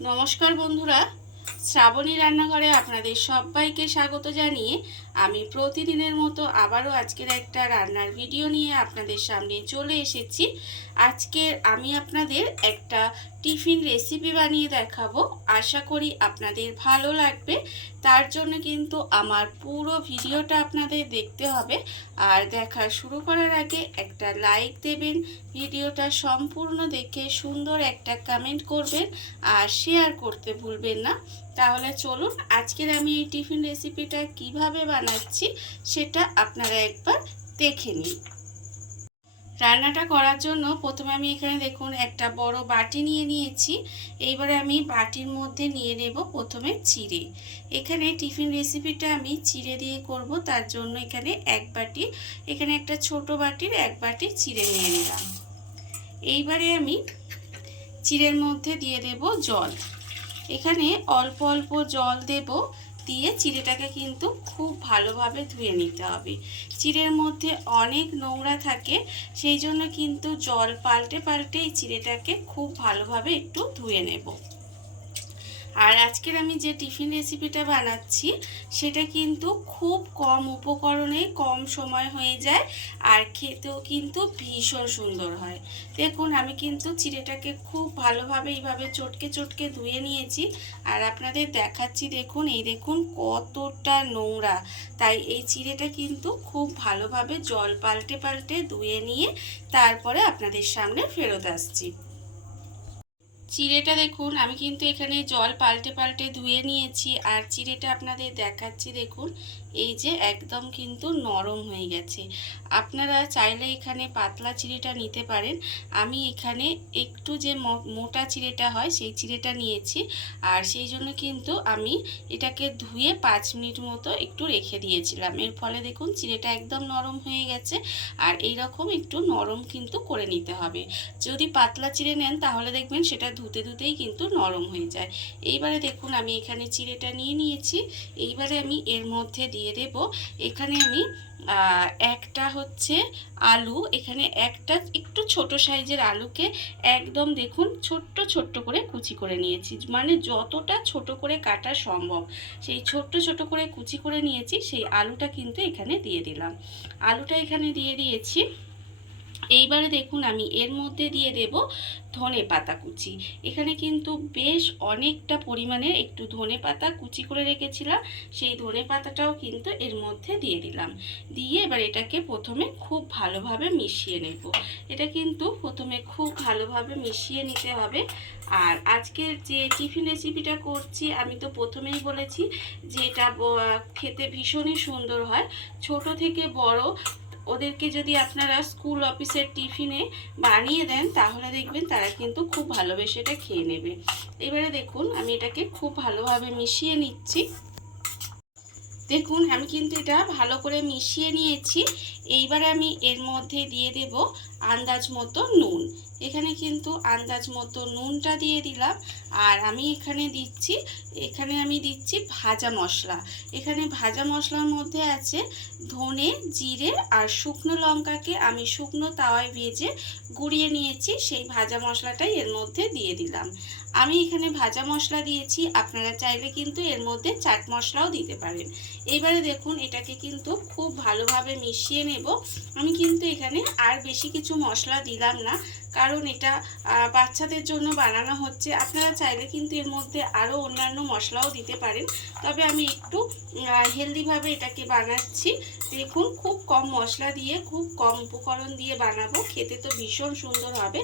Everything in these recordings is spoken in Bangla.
নমস্কার বন্ধুরা, শ্রাবণী রান্নাঘরে আপনাদের সবাইকে স্বাগত জানিয়ে আমি প্রতিদিনের মতো আবারও আজকের একটা রান্নার ভিডিও নিয়ে আপনাদের সামনে চলে এসেছি। আজকে আমি আপনাদের একটা টিফিন রেসিপি বানিয়ে দেখাবো। আশা করি আপনাদের ভালো লাগবে। তার জন্য কিন্তু আমার পুরো ভিডিওটা আপনাদের দেখতে হবে। আর দেখা শুরু করার আগে একটা লাইক দেবেন, ভিডিওটা সম্পূর্ণ দেখে সুন্দর একটা কমেন্ট করবেন আর শেয়ার করতে ভুলবেন না। তাহলে চলুন আজকের আমি এই টিফিন রেসিপিটা কিভাবে বানাচ্ছি সেটা আপনারা একবার দেখে নিন। রান্নাটা করার জন্য প্রথমে আমি এখানে দেখুন একটা বড় বাটি নিয়ে নিয়েছি। এইবারে আমি বাটির মধ্যে নিয়ে নেব প্রথমে চিড়ে। এখানে টিফিন রেসিপিটা আমি চিড়ে দিয়ে করব, তার জন্য এখানে এক বাটি, এখানে একটা ছোট বাটির এক বাটি চিড়ে নিয়ে নিলাম। এইবারে আমি চিড়ের মধ্যে দিয়ে দেব জল। এখানে অল্প অল্প জল দেব, দিয়ে চিড়েটাকে কিন্তু খুব ভালোভাবে ধুয়ে নিতে হবে। চিড়ের মধ্যে অনেক নোংরা থাকে, সেই জন্য কিন্তু জল পাল্টে পাল্টে এই চিড়েটাকে খুব ভালোভাবে একটু ধুয়ে নেব। আর আজকের আমি যে টিফিন রেসিপিটা বানাচ্ছি সেটা কিন্তু খুব কম উপকরণে কম সময় হয়ে যায়, আর খেতেও কিন্তু ভীষণ সুন্দর হয়। দেখুন আমি কিন্তু চিড়েটাকে খুব ভালোভাবে এইভাবে চটকে চটকে ধুয়ে নিয়েছি, আর আপনাদের দেখাচ্ছি। দেখুন এই দেখুন কতটা নোংরা, তাই এই চিড়েটা কিন্তু খুব ভালোভাবে জল পাল্টে পাল্টে ধুয়ে নিয়ে তারপরে আপনাদের সামনে ফেরত আসছি। চিড়েটা দেখুন আমি কিন্তু এখানে জল পাল্টে পাল্টে ধুয়ে নিয়েছি, আর চিড়েটা আপনাদের দেখাচ্ছি। দেখুন এই যে একদম কিন্তু নরম হয়ে গেছে। আপনারা চাইলে এখানে পাতলা চিড়েটা নিতে পারেন। আমি এখানে একটু যে মোটা চিড়েটা হয় সেই চিড়েটা নিয়েছি, আর সেই জন্য কিন্তু আমি এটাকে ধুয়ে 5 মিনিট মতো একটু রেখে দিয়েছিলাম। এর ফলে দেখুন চিড়েটা একদম নরম হয়ে গেছে। আর এই রকম একটু নরম কিন্তু করে নিতে হবে। যদি পাতলা চিড়ে নেন তাহলে দেখবেন সেটা ধুতে ধুতেই কিন্তু নরম হয়ে যায়। এইবারে দেখুন আমি এখানে চিড়েটা নিয়ে নিয়েছি। এইবারে আমি এর মধ্যে দিয়ে দেব, এখানে আমি একটা হচ্ছে আলু, এখানে একটা একটু ছোট সাইজের আলুকে একদম দেখুন ছোট্ট ছোট্ট করে কুচি করে নিয়েছি, মানে যতটা ছোট করে কাটা সম্ভব সেই ছোট্ট ছোট করে কুচি করে নিয়েছি। সেই আলুটা কিন্তু এখানে দিয়ে দিলাম। আলুটা এখানে দিয়ে দিয়েছি। এইবারে দেখুন আমি এর মধ্যে দিয়ে দেব ধনে পাতা কুচি। এখানে কিন্তু বেশ অনেকটা পরিমাণে একটু ধনে পাতা কুচি করে রেখেছিলাম, সেই ধনে পাতাটাও কিন্তু এর মধ্যে দিয়ে দিলাম। দিয়ে এবার এটাকে প্রথমে খুব ভালোভাবে মিশিয়ে নেব। এটা কিন্তু প্রথমে খুব ভালোভাবে মিশিয়ে নিতে হবে। আর আজকের যে টিফিন রেসিপিটা করছি আমি তো প্রথমেই বলেছি যে এটা খেতে ভীষণই সুন্দর হয়। ছোট থেকে বড় ওদেরকে যদি আপনারা স্কুল অফিসের টিফিনে বানিয়ে দেন তাহলে দেখবেন তারা কিন্তু খুব ভালোবেসে এটা খেয়ে নেবে। এবারে দেখুন আমি এটাকে খুব ভালোভাবে মিশিয়ে নিচ্ছি। দেখুন আমি কিন্তু এটা ভালো করে মিশিয়ে নিয়েছি। এইবার আমি এর মধ্যে দিয়ে দেব আন্দাজ মতো নুন। এখানে কিন্তু আন্দাজ মতো নুনটা দিয়ে দিলাম। আর আমি এখানে আমি দিচ্ছি ভাজা মশলা। এখানে ভাজা মশলার মধ্যে আছে ধনে, জিরে আর শুকনো লঙ্কাকে আমি শুকনো তাওয়ায় ভেজে গুঁড়িয়ে নিয়েছি, সেই ভাজা মশলাটাই এর মধ্যে দিয়ে দিলাম। আমি এখানে ভাজা মশলা দিয়েছি, আপনারা চাইলে কিন্তু এর মধ্যে চাট মশলাও দিতে পারেন। এইবারে দেখুন এটাকে কিন্তু খুব ভালোভাবে মিশিয়ে নেব। আমি কিন্তু এখানে আর বেশি কিছু মশলা দিলাম না, কারণ এটা বাচ্চাদের জন্য বানানো হচ্ছে। আপনারা চাইলে কিন্তু এর মধ্যে আরও অন্যান্য মশলাও দিতে পারেন, তবে আমি একটু হেলদিভাবে এটাকে বানাচ্ছি। দেখুন খুব কম মশলা দিয়ে খুব কম উপকরণ দিয়ে বানাবো, খেতে তো ভীষণ সুন্দর হবে।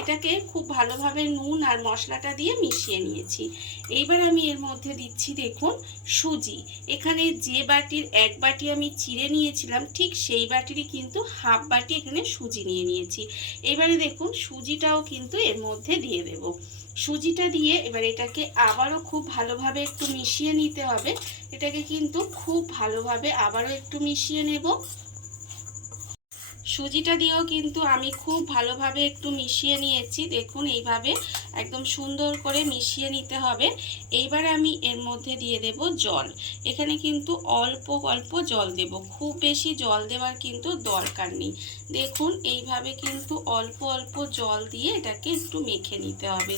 এটাকে খুব ভালোভাবে নুন আর মশলাটা দিয়ে মিশিয়ে নিয়েছি। এইবার আমি এর মধ্যে দিচ্ছি দেখুন সুজি। এখানে যে বাটির এক বাটি আমি চিড়ে নিয়েছিলাম ঠিক সেই বাটিরই কিন্তু হাফ বাটি এখানে সুজি নিয়ে নিয়েছি। এবারে দেখুন সুজিটাও কিন্তু এর মধ্যে দিয়ে দেব। সুজিটা দিয়ে এবার এটাকে আবারও খুব ভালোভাবে একটু মিশিয়ে নিতে হবে। এটাকে কিন্তু খুব ভালোভাবে আবারও একটু মিশিয়ে নেব। সুজিটা দিয়েও কিন্তু আমি খুব ভালোভাবে একটু মিশিয়ে নিয়েছি। দেখুন এইভাবে একদম সুন্দর করে মিশিয়ে নিতে হবে। এইবারে আমি এর মধ্যে দিয়ে দেব জল। এখানে কিন্তু অল্প অল্প জল দেব, খুব বেশি জল দেওয়ার কিন্তু দরকার নেই। দেখুন এইভাবে কিন্তু অল্প অল্প জল দিয়ে এটাকে একটু মেখে নিতে হবে।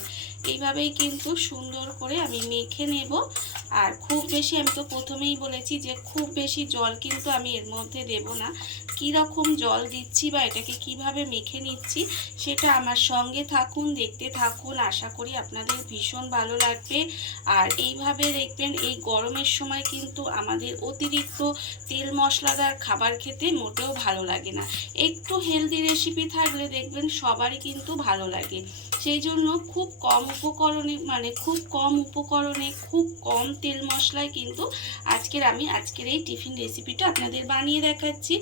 এইভাবেই কিন্তু সুন্দর করে আমি মেখে নেব। আর খুব বেশি, আমি তো প্রথমেই বলেছি যে খুব বেশি জল কিন্তু আমি এর মধ্যে দেব না। কী রকম জল দিচ্ছি বা এটাকে কিভাবে মেখে নিচ্ছি সেটা আমার সঙ্গে থাকুন, দেখতে থাকুন। আশা করি আপনাদের ভীষণ ভালো লাগবে। আর এইভাবে দেখবেন, এই গরমের সময় কিন্তু আমাদের অতিরিক্ত তেল মশলাদার খাবার খেতে মোটেও ভালো লাগে না। একটু হেলদি রেসিপি থাকলে দেখবেন সবারই কিন্তু ভালো লাগে। সেই জন্য খুব কম উপকরণে খুব কম তেল মশলায় কিন্তু আজকের এই টিফিন রেসিপিটা আপনাদের বানিয়ে দেখাচ্ছি।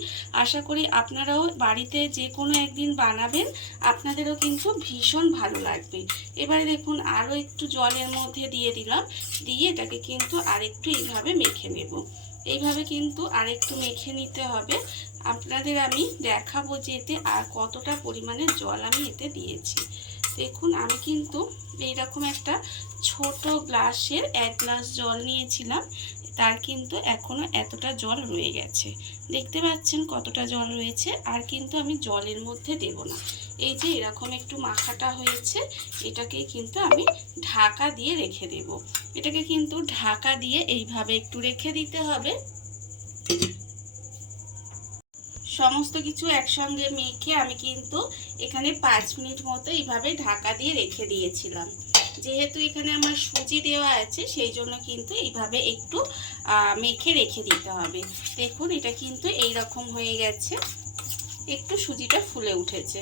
আশা করি আপনারাও বাড়িতে যে কোনো একদিন বানাবেন, আপনাদেরও কিন্তু ভীষণ ভালো লাগবে। এবারে দেখুন আরও একটু জলের মধ্যে দিয়ে দিলাম, দিয়ে এটাকে কিন্তু আরেকটু এইভাবে মেখে নেব। এইভাবে কিন্তু আরেকটু মেখে নিতে হবে। আপনাদের আমি দেখাবো যে এতে আর কতটা পরিমাণে জল আমি এতে দিয়েছি। দেখুন আমি কিন্তু এইরকম একটা ছোট গ্লাসের 1 গ্লাস জল নিয়েছিলাম, তার কিন্তু এখনও এতটা জল রয়ে গেছে। দেখতে পাচ্ছেন কতটা জল রয়েছে। আর কিন্তু আমি জলের মধ্যে দেব না। এই যে এরকম একটু মাখাটা হয়েছে, এটাকে কিন্তু আমি ঢাকা দিয়ে রেখে দেব। এটাকে কিন্তু ঢাকা দিয়ে এইভাবে একটু রেখে দিতে হবে। সমস্ত কিছু একসঙ্গে মেখে আমি কিন্তু এখানে 5 মিনিট মতো এইভাবে ঢাকা দিয়ে রেখে দিয়েছিলাম। যেহেতু এখানে আমার সুজি দেওয়া আছে, সেই জন্য কিন্তু এইভাবে একটু মেখে রেখে দিতে হবে। দেখুন এটা কিন্তু এই রকম হয়ে গেছে, একটু সুজিটা ফুলে উঠেছে।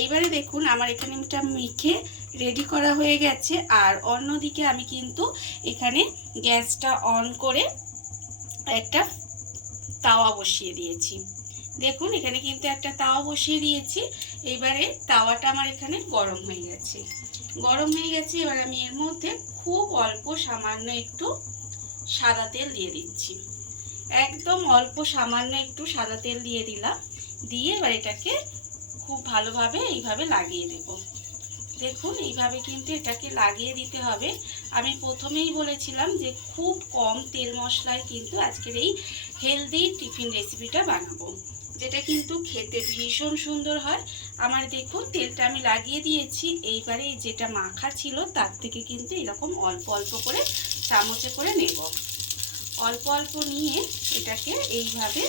এইবারে দেখুন আমার এখানে একটা মেখে রেডি করা হয়ে গেছে। আর অন্যদিকে আমি কিন্তু এখানে গ্যাসটা অন করে একটা তাওয়া বসিয়ে দিয়েছি। দেখুন এখানে কিন্তু একটা তাওয়া বসিয়ে দিয়েছি। এইবারে তাওয়াটা আমার এখানে গরম হয়ে গেছে। এবার আমি এর মধ্যে খুব অল্প সামান্য একটু সাদা তেল দিয়ে দিচ্ছি। একদম অল্প সামান্য একটু সাদা তেল দিয়ে দিলাম। দিয়ে এবার এটাকে খুব ভালোভাবে এইভাবে লাগিয়ে দেব। দেখুন এইভাবে কিন্তু এটাকে লাগিয়ে দিতে হবে। আমি প্রথমেই বলেছিলাম যে খুব কম তেল মশলায় কিন্তু আজকের এই হেলদি টিফিন রেসিপিটা বানাবো, যেটা কিন্তু খেতে ভীষণ সুন্দর হয়। আমার দেখুন তেলটা আমি লাগিয়ে দিয়েছি। এইবারে যেটা মাখা ছিল তার থেকে কিন্তু এরকম অল্প অল্প করে চামচে করে নেব। অল্প অল্প নিয়ে এটাকে এইভাবে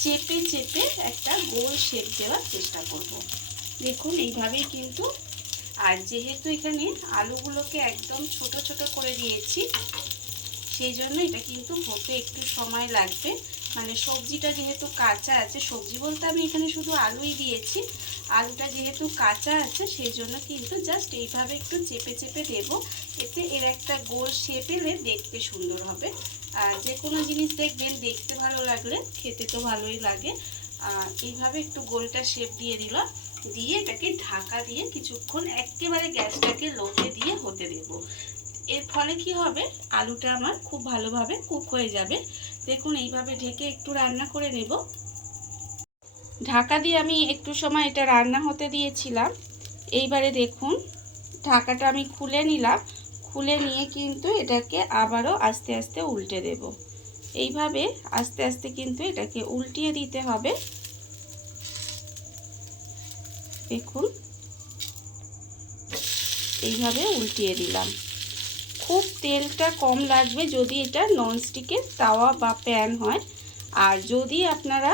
চেপে চেপে একটা গোল শেপ দেওয়ার চেষ্টা করব। দেখুন এইভাবেই কিন্তু। আর যেহেতু এখানে আলুগুলোকে একদম ছোট ছোট করে দিয়েছি, সেই জন্য এটা কিন্তু হতে একটু সময় লাগবে। মানে সবজিটা যেহেতু কাঁচা আছে, সবজি বলতে আমি এখানে শুধু আলুই দিয়েছি, আলুটা যেহেতু কাঁচা আছে সেই জন্য কিন্তু জাস্ট এইভাবে একটু চেপে চেপে দেব। এতে এর একটা গোল শেপ এলে দেখতে সুন্দর হবে। আর যে কোনো জিনিস দেখবেন দেখতে ভালো লাগলে খেতে তো ভালোই লাগে। এইভাবে একটু গোলটা শেপ দিয়ে দিলাম, দিয়ে এটাকে ঢাকা দিয়ে কিছুক্ষণ একেবারে গ্যাসটাকে লোতে দিয়ে হতে দেব। এর ফলে কি হবে, আলুটা আমার খুব ভালোভাবে কুক হয়ে যাবে। দেখুন এইভাবে ঢেকে একটু রান্না করে নেব। ঢাকা দিয়ে আমি একটু সময় এটা রান্না হতে দিয়েছিলাম। এইবারে দেখুন ঢাকাটা আমি খুলে নিলাম। খুলে নিয়ে কিন্তু এটাকে আবারও আস্তে আস্তে উল্টে দেব। এইভাবে আস্তে আস্তে কিন্তু এটাকে উল্টিয়ে দিতে হবে। দেখুন এইভাবে উল্টিয়ে দিলাম। খুব তেলটা কম লাগবে যদি এটা ননস্টিকের তাওয়া বা প্যান হয়। আর যদি আপনারা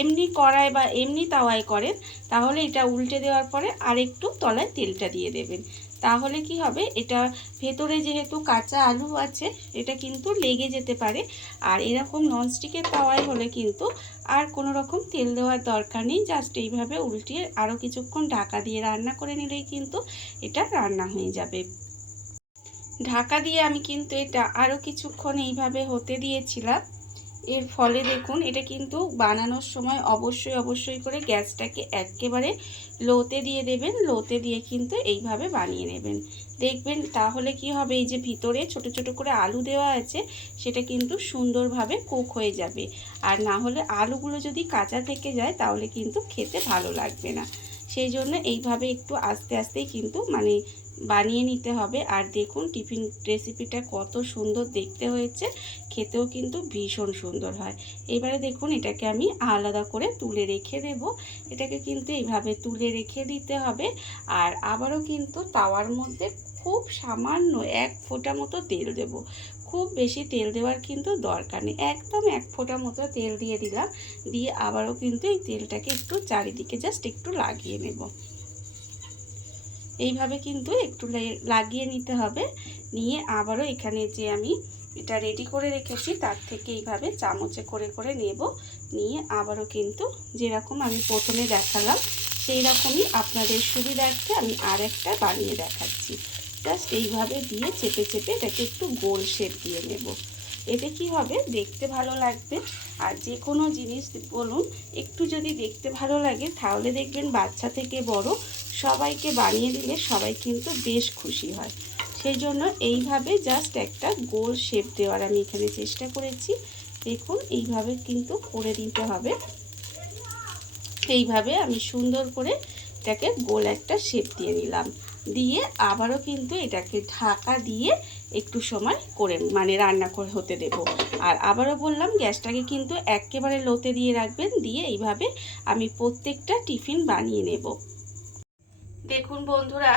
এমনি কড়াই বা এমনি তাওয়ায় করেন, তাহলে এটা উল্টে দেওয়ার পরে আরেকটু তলায় তেলটা দিয়ে দেবেন। তাহলে কি হবে, এটা ভেতরে যেহেতু কাঁচা আলু আছে এটা কিন্তু লেগে যেতে পারে। আর এরকম ননস্টিকের তাওয়ায় হলে কিন্তু আর কোনো রকম তেল দেওয়ার দরকার নেই। জাস্ট এইভাবে উল্টিয়ে আরও কিছুক্ষণ ঢাকা দিয়ে রান্না করে নিলেই কিন্তু এটা রান্না হয়ে যাবে। ঢাকা দিয়ে আমি কিন্তু এটা আরও কিছুক্ষণ এইভাবে হতে দিয়েছিলাম। এর ফলে দেখুন এটা কিন্তু বানানোর সময় অবশ্যই করে গ্যাসটাকে একেবারে লোতে দিয়ে দেবেন। লোতে দিয়ে কিন্তু এইভাবে বানিয়ে নেবেন। দেখবেন তাহলে কি হবে, এই যে ভিতরে ছোট ছোট করে আলু দেওয়া আছে সেটা কিন্তু সুন্দরভাবে কুক হয়ে যাবে। আর না হলে আলুগুলো যদি কাঁচা থেকে যায় তাহলে কিন্তু খেতে ভালো লাগবে না। সেই জন্য এইভাবে একটু আস্তে আস্তেই কিন্তু মানে বানিয়ে নিতে হবে। আর দেখুন টিফিন রেসিপিটা কত সুন্দর দেখতে হয়েছে, খেতেও কিন্তু ভীষণ সুন্দর হয়। এবারে দেখুন এটাকে আমি আলাদা করে তুলে রেখে দেব। এটাকে কিন্তু এইভাবে তুলে রেখে দিতে হবে। আর আবারও কিন্তু তাওয়ার মধ্যে খুব সামান্য 1 ফোঁটা মতো তেল দেব। খুব বেশি তেল দেওয়ার কিন্তু দরকার নেই, একদম 1 ফোঁটা মতো তেল দিয়ে দিলাম। দিয়ে আবারও কিন্তু এই তেলটাকে একটু চারিদিকে জাস্ট একটু লাগিয়ে নেব। এইভাবে কিন্তু একটু লাগিয়ে নিতে হবে। নিয়ে আবারও এখানে যে আমি এটা রেডি করে রেখেছি তার থেকে এইভাবে চামচে করে করে নেব। নিয়ে আবারও কিন্তু যেরকম আমি প্রথমে দেখালাম সেই রকমই আপনাদের সুবিধার্থে আমি আরেকটা বানিয়ে দেখাচ্ছি। জাস্ট এইভাবে দিয়ে চেপে চেপে এটাকে একটু গোল শেপ দিয়ে নেব। এতে কি হবে, দেখতে ভালো লাগবে। আর যে কোনো জিনিস বলুন একটু যদি দেখতে ভালো লাগে তাহলে দেখবেন বাচ্চা থেকে বড় সবাইকে বানিয়ে দিলে সবাই কিন্তু বেশ খুশি হয়। সেই জন্য এইভাবে জাস্ট একটা গোল শেপ দেওয়ার আমি এখানে চেষ্টা করেছি। দেখুন এইভাবে কিন্তু করে দিতে হবে। এইভাবে আমি সুন্দর করে এটাকে গোল একটা শেপ দিয়ে নিলাম। দিয়ে আবারও কিন্তু এটাকে ঢাকা দিয়ে একটু সময় করে মানে রান্না করে হতে দেব। আর আবারও বললাম গ্যাসটাকে কিন্তু একেবারে লোতে দিয়ে রাখবেন। দিয়ে এইভাবে আমি প্রত্যেকটা টিফিন বানিয়ে নেব। দেখুন বন্ধুরা,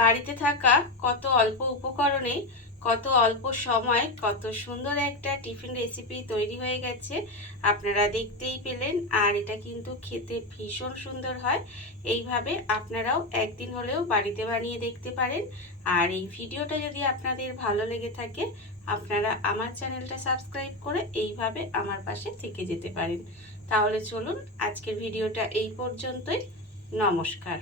বাড়িতে থাকা কত অল্প উপকরণে কত অল্প সময় কত সুন্দর একটা টিফিন রেসিপি তৈরি হয়ে গেছে, আপনারা দেখতেই পেলেন। আর এটা কিন্তু খেতে ভীষণ সুন্দর হয়। এইভাবে আপনারাও একদিন হলেও বাড়িতে বানিয়ে দেখতে পারেন। আর এই ভিডিওটা যদি আপনাদের ভালো লেগে থাকে আপনারা আমার চ্যানেলটা সাবস্ক্রাইব করে এইভাবে আমার পাশে থেকে যেতে পারেন। তাহলে চলুন আজকের ভিডিওটা এই পর্যন্তই। নমস্কার।